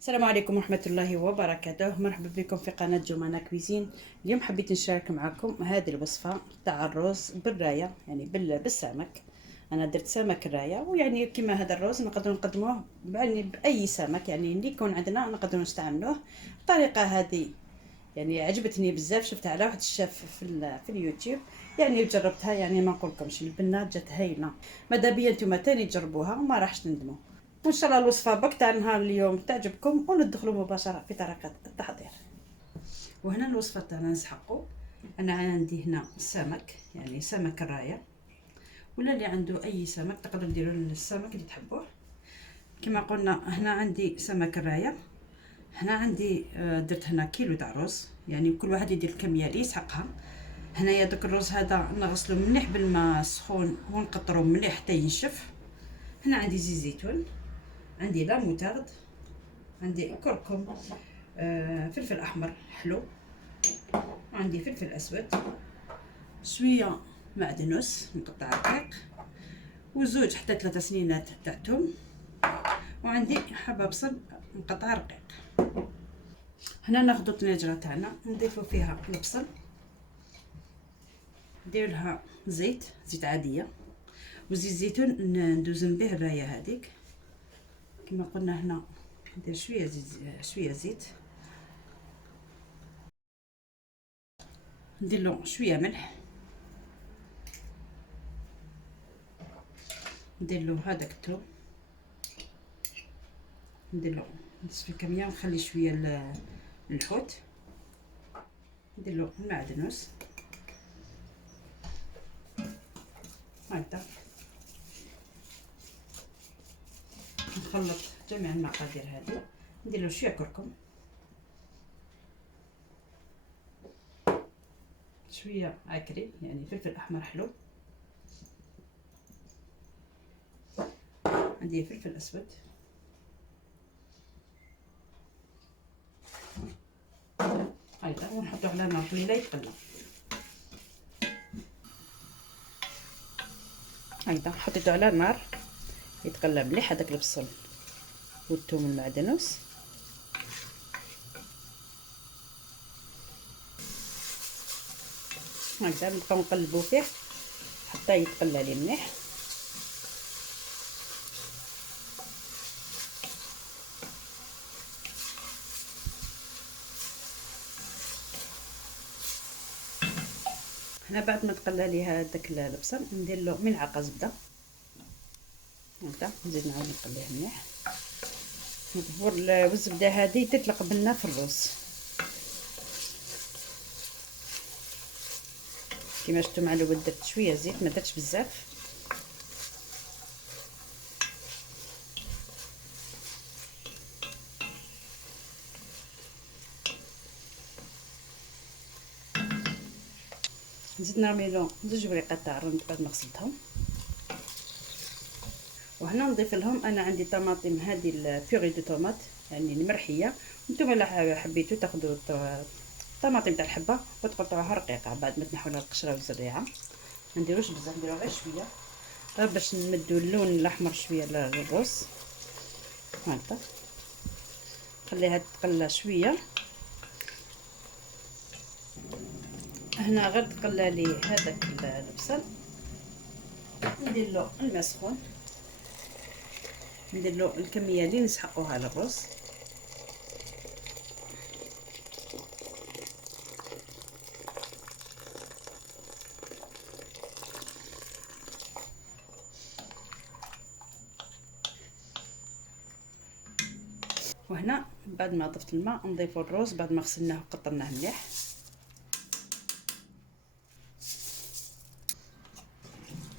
السلام عليكم ورحمة الله وبركاته. مرحبا بكم في قناة جمانة كويزين. اليوم حبيت نشارك معكم هذه الوصفة تاع الرز بالراية، يعني بالسمك. أنا درت سمك الراية، ويعني كما هذا الرز نقدر نقدموه يعني بأي سمك، يعني اللي يكون عندنا نقدر نستعملوه الطريقة هذه. يعني عجبتني بزاف، شفتها على واحد الشيف في اليوتيوب، يعني جربتها. يعني ما نقولكمش البنات جات هايله. ماذا بيا نتوما تاني تجربوها وما راحش تندموا. وان شاء الله الوصفه بك تاع نهار اليوم تعجبكم، وندخلوا مباشره في طريقه التحضير. وهنا الوصفه تاعنا نسحقوا. انا عندي هنا السمك، يعني سمك الرايه، ولا اللي عنده اي سمك تقدروا ديروا السمك اللي تحبوه. كما قلنا هنا عندي سمك الرايه. هنا عندي درت هنا كيلو تاع رز، يعني كل واحد يدير الكميه اللي يسحقها. هنايا داك الرز هذا نغسلو مليح بالماء السخون ونقطرو مليح حتى ينشف. هنا عندي زيت زيتون، عندي لا موتارد، عندي كركم، فلفل احمر حلو، وعندي فلفل اسود، شويه معدنوس مقطع رقيق، وزوج حتى 3 سنينات تاع توم، وعندي حبه بصل مقطع رقيق. هنا ناخدو الطنجره تاعنا نضيفو فيها البصل، ندير لها زيت عاديه، وزيت زيتون ندوزن به الرايه هذيك. كما قلنا هنا ندير شويه زيت، ندير له شويه ملح، ندير له هذاك الثوم، ندير له نصف الكميه، ونخلي شويه الحوت، ندير له المعدنوس هكذا. نخلط جميع المقادير هذه، ندير له شويه كركم، شويه عكري يعني فلفل احمر حلو، عندي فلفل اسود، هكذا، ونحطو على نار قليله يتقلى هكذا. حطيته على النار يتقلى مليح هذاك البصل والثوم المعدنوس. هكذا نبقاو نقلبو فيه حتى يتقلى لي مليح. هنا بعد ما تقلى لي هذاك البصل ندير له ملعقه زبده هكذا، نزيد نعاود نقليه مليح. والزبده هذه تطلق بنا في الرز كما شفتوا. مع الاول درت شويه زيت، ما درتش بزاف. نزيد نرمي له 2 وريقات تاع الرند بعد ما غسلتهم. وهنا نضيف لهم، انا عندي طماطم، هذه البيغي دو طوماط يعني المرحيه. نتوما لا حبيتو تاخذوا طماطم تاع الحبه وتقطعوها رقيقه بعد ما تنحوا لها القشره والزريعه. ما نديروش بزاف، نديرو غير شويه، غير باش نمدوا اللون الاحمر شويه للرز هكذا. خليها تتقلى شويه. هنا غير تقلى لي هذاك البصل، ندير له الماء سخون، ندير له الكميه اللي نسحقوها للرز. وهنا بعد ما ضفت الماء نضيف الرز بعد ما غسلناه وقطرناه مليح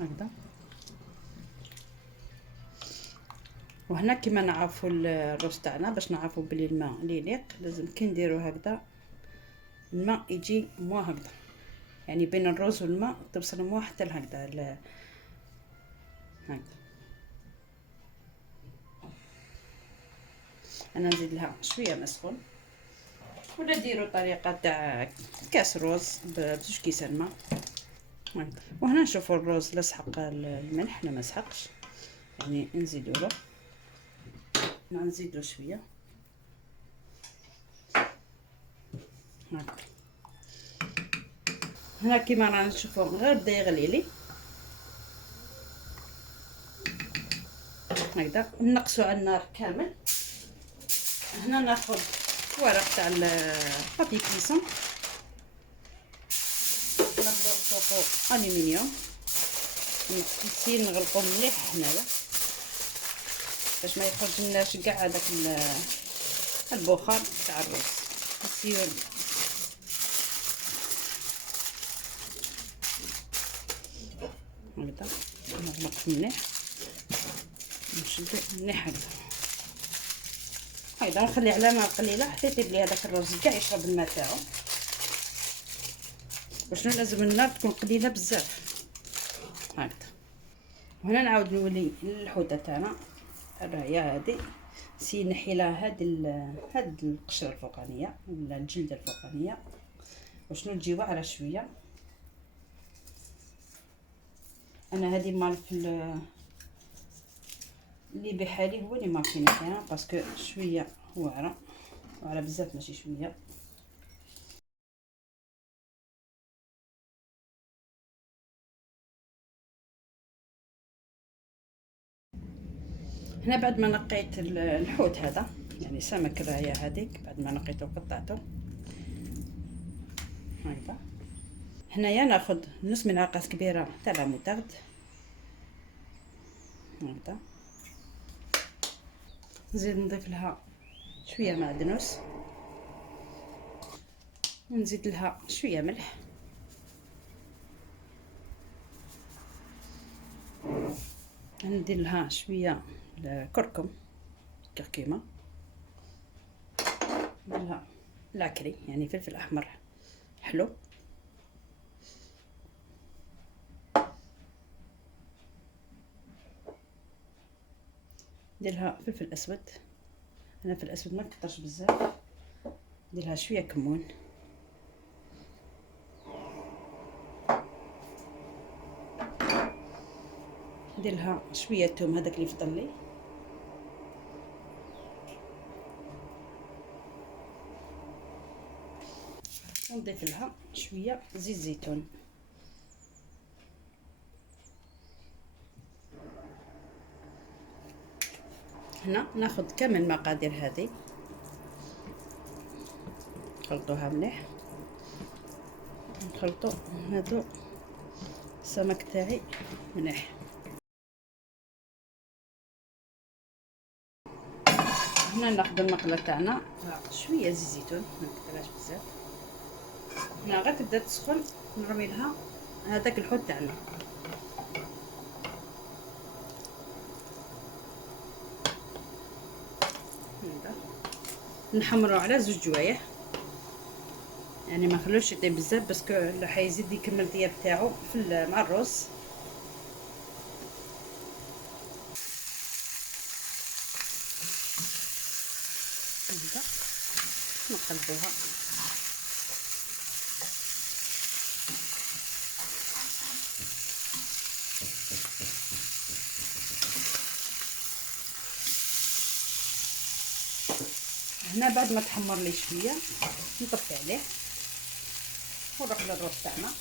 هكذا. وهنا كما نعرفوا الرز تاعنا، باش نعرفوا بلي الماء اللي يليق لازم كي نديرو هكذا الماء يجي مو هكذا، يعني بين الرز والماء توصل مو حتى لهكذا هكذا. انا نزيد لها شويه ماء سخون، ولا ديروا طريقه تاع كاس رز بجوج كيسان ماء هكذا. وهنا نشوفوا الرز لصحق الملح، لا ما سحقش، يعني نزيدوا له، نزيدوا شويه هاكا هنا كيما رانا نشوفو غير بدا يغلي لي هكذا. نقصو على النار كامل. هنا ناخذ ورق تاع البابي كليسون، ناخذ فوقو الومنيوم، نسيي نغلقو مليح هنايا باش ما يخرج لناش كاع هذاك البخار تاع الرز. نسيو هكذا نغلق مليح، نشدو مليح هكذا. هايدا نخلي على نار قليله حتى يطيب لي هذاك الرز كاع يشرب الماء تاعو. وشنو لازم النار تكون قليله بزاف هكذا. وهنا نعاود نولي للحوته تاعنا الرايه هذه، نسي نحي لها هاد القشره الفوقانيه ولا الجلده الفوقانيه، وشنو تجي واعره شويه. انا هذه مالت اللي بحالي هو اللي ما فينا فيها باسكو شويه واعره بزاف ماشي شويه. هنا بعد ما نقيت الحوت هذا يعني سمك الرايه هذيك، بعد ما نقيته وقطعته هكذا. هنايا ناخذ نص ملعقه كبيره تاع لا موتارد هكذا، نزيد نضيف لها شويه معدنوس، ونزيد لها شويه ملح، ندير لها شويه الكركم كركيمه، ندير لها لاكري يعني فلفل احمر حلو، ندير لها فلفل اسود، انا في الاسود ما نكترش بزاف، ندير لها شويه كمون، ندير لها شويه توم هذاك اللي فضل لي، ونضيف لها شويه زيت زيتون. هنا ناخذ كامل المقادير هذه نخلطوها مليح، نخلطو هادو السمك تاعي مليح. هنا ناخذ المقله تاعنا شويه زيت زيتون ما نكثرهاش بزاف. هنا غير تبدا تسخن نرمي لها هذاك الحوت تاعنا، نحمرو على زوج جوايح يعني ما نخلوش يطيب بزاف باسكو راح يزيد يكمل الطياب تاعو مع الرز. هكذا نقلبوها. هنا بعد ما تحمر لي شويه نطفي عليه ونروح للرز تاعنا.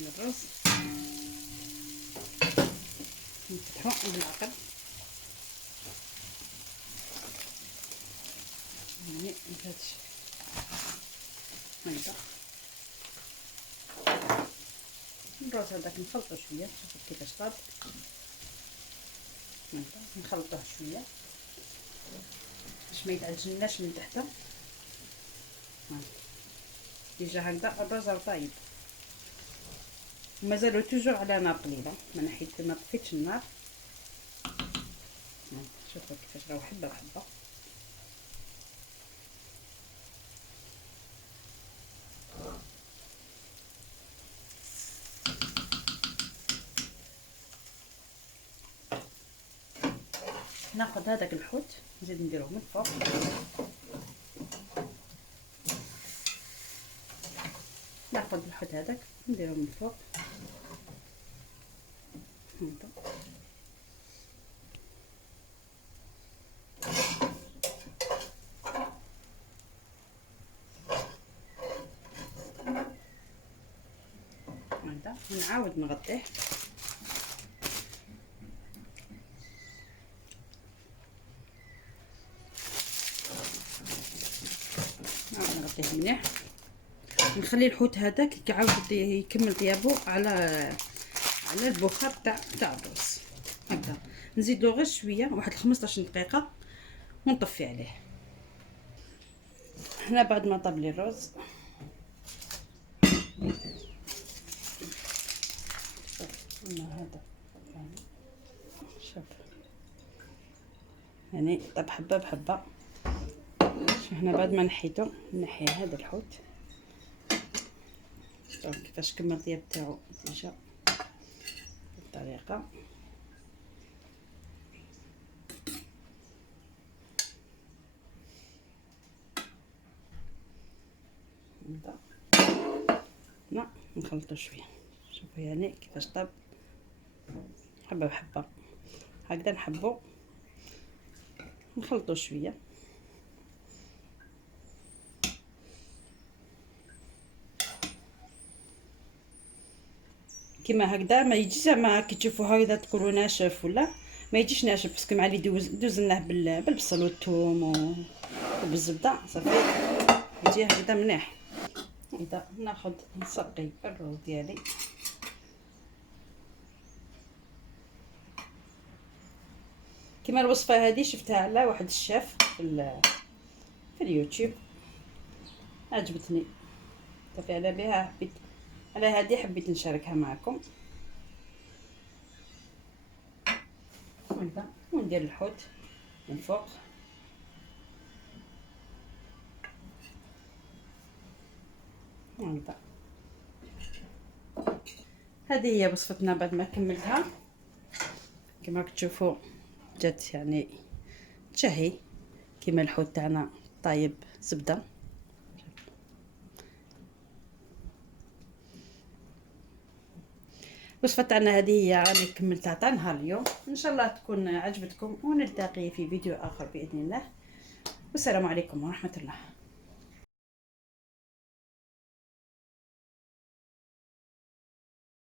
الرز نفتحو بالعقل يعني مفاتش هكذا. الرز هذاك نخلطو شويه شوفوا كيفاش طاب هكذا، نخلطوه شويه باش ما يتعجنلاش من تحت. ديجا هكذا الرز راه طايب ومازالو توجور على نار قليله، ما طفيتش النار. شوفوا كيفاش راهو حبه بحبه. ناخذ هذاك الحوت نزيد نديروه من فوق، ناخذ الحوت هذاك نديروه من فوق هكذا. هذا ونعاود نغطيه. نعاود نغطيه مليح، نخلي الحوت هذاك يعاود يكمل طيابو على البخار تاع الرز. هكذا نزيدو غير شويه، واحد 15 دقيقه ونطفي عليه. هنا بعد ما طاب لي الرز هذا شوف يعني طاب حبه بحبه. شوف هنا بعد ما نحيتو نحي هذا الحوت، شوف كيفاش كمل الطياب تاعو ديجا بالطريقه. لا نخلطو شويه، شوفوا يعني كيفاش طاب حبه بحبه. هكذا نحبو نخلطو شويه كيما هكذا. ما يجيش زعما كي تشوفوا هكذا تقولوا ناشف، ولا ما يجيش ناشف، باسكو مع اللي دوزناه بالبصل والثوم وبالزبده صافي يجي هكذا مليح. هكذا ناخذ نسقي الروز ديالي. كيما الوصفه هذه شفتها على واحد الشيف في اليوتيوب، عجبتني صافي على بها حبيت، على هذه حبيت نشاركها معكم. هكذا وندير الحوت من فوق. هكذا هذه هي وصفتنا بعد ما كملتها. كما راكم تشوفوا جات يعني تشهي كيما الحوت تاعنا طايب زبده. الوصفه تاعنا هذه هي راني كملتها تاع نهار اليوم. ان شاء الله تكون عجبتكم، ونلتقي في فيديو اخر باذن الله. والسلام عليكم ورحمه الله.